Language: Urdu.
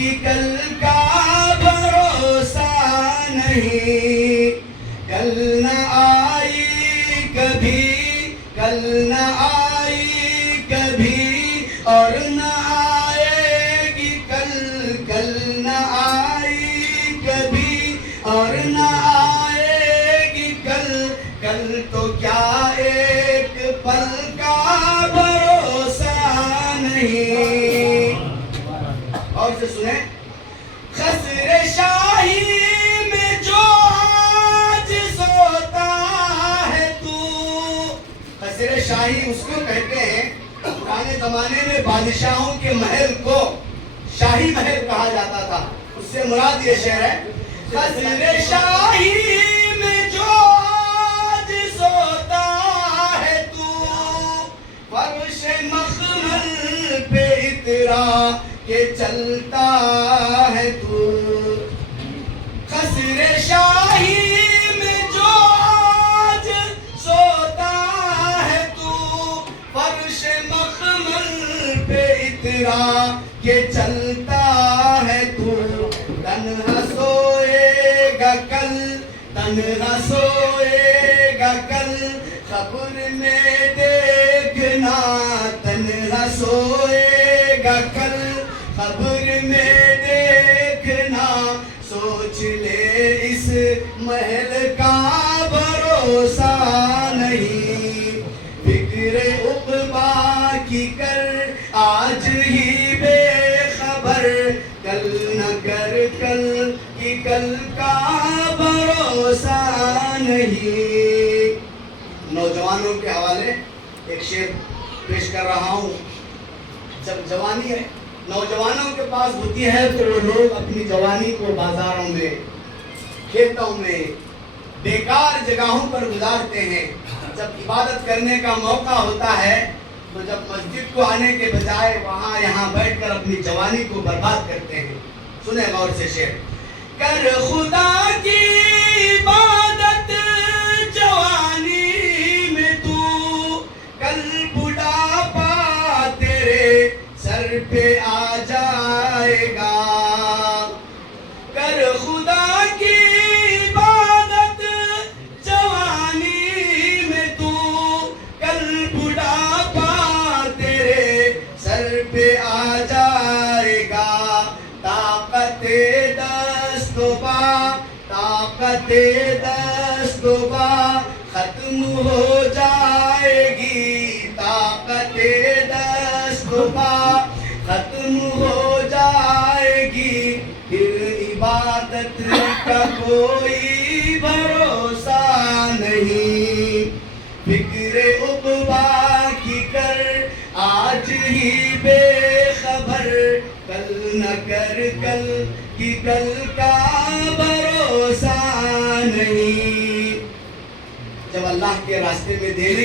کہ کل کا بھروسہ نہیں، کل نہ آئی کبھی، کل نہ آئی کبھی اور نہ آئے گی کل، کل نہ آئی کبھی اور نہ آئے گی کل، کل تو کیا ایک پل کا بھروسہ نہیں۔ اور سے سنیں، خسر شاہی میں جو آج سوتا ہے تو، خسر شاہی اس کو کہتے ہیں، پرانے زمانے میں بادشاہوں کے محل کو شاہی محل کہا جاتا تھا، اس سے مراد یہ شعر ہے، خسر شاہی میں جو آج سوتا ہے تو، فرش مخمل پہ اترا کہ چلتا ہے تو، خسر شاہی میں جو آج سوتا ہے تو، فرش مخمل پہ اترا کہ چلتا ہے تو، تنہا سوئے گا کل، تنہا سوئے گا کل، خبر میں دیکھنا، تنہا سوئے گا کل، خبر میں دیکھنا، سوچ لے اس محل کا بھروسہ نہیں، فکر عقبیٰ کی کر آج ہی بے خبر، کل نہ کر کل کی کل کا بھروسہ نہیں۔ نوجوانوں کے حوالے ایک شعر پیش کر رہا ہوں۔ جب جوانی ہے نوجوانوں کے پاس ہوتی ہے تو وہ لوگ اپنی جوانی کو بازاروں میں، کھیتوں میں، بیکار جگہوں پر گزارتے ہیں۔ جب عبادت کرنے کا موقع ہوتا ہے تو جب مسجد کو آنے کے بجائے وہاں یہاں بیٹھ کر اپنی جوانی کو برباد کرتے ہیں۔ سنیں غور سے شعر، کر خدا کی عبادت جوانی میں تو، کل بڑھاپا تیرے سر پہ آ جائے گا، کر خدا کی عبادت جوانی میں تو، کل بڑھاپا تیرے سر پہ آ جائے گا، طاقت دست و پا، طاقت دست و پا ختم ہو جائے گی، طاقت دست و پا ختم ہو جائے گی، پھر عبادت کا کوئی بھروسہ نہیں، فکر عقبیٰ کی کر آج ہی بے خبر، کل نہ کر کل کی کل کا بھروسہ نہیں۔ جب اللہ کے راستے میں دینے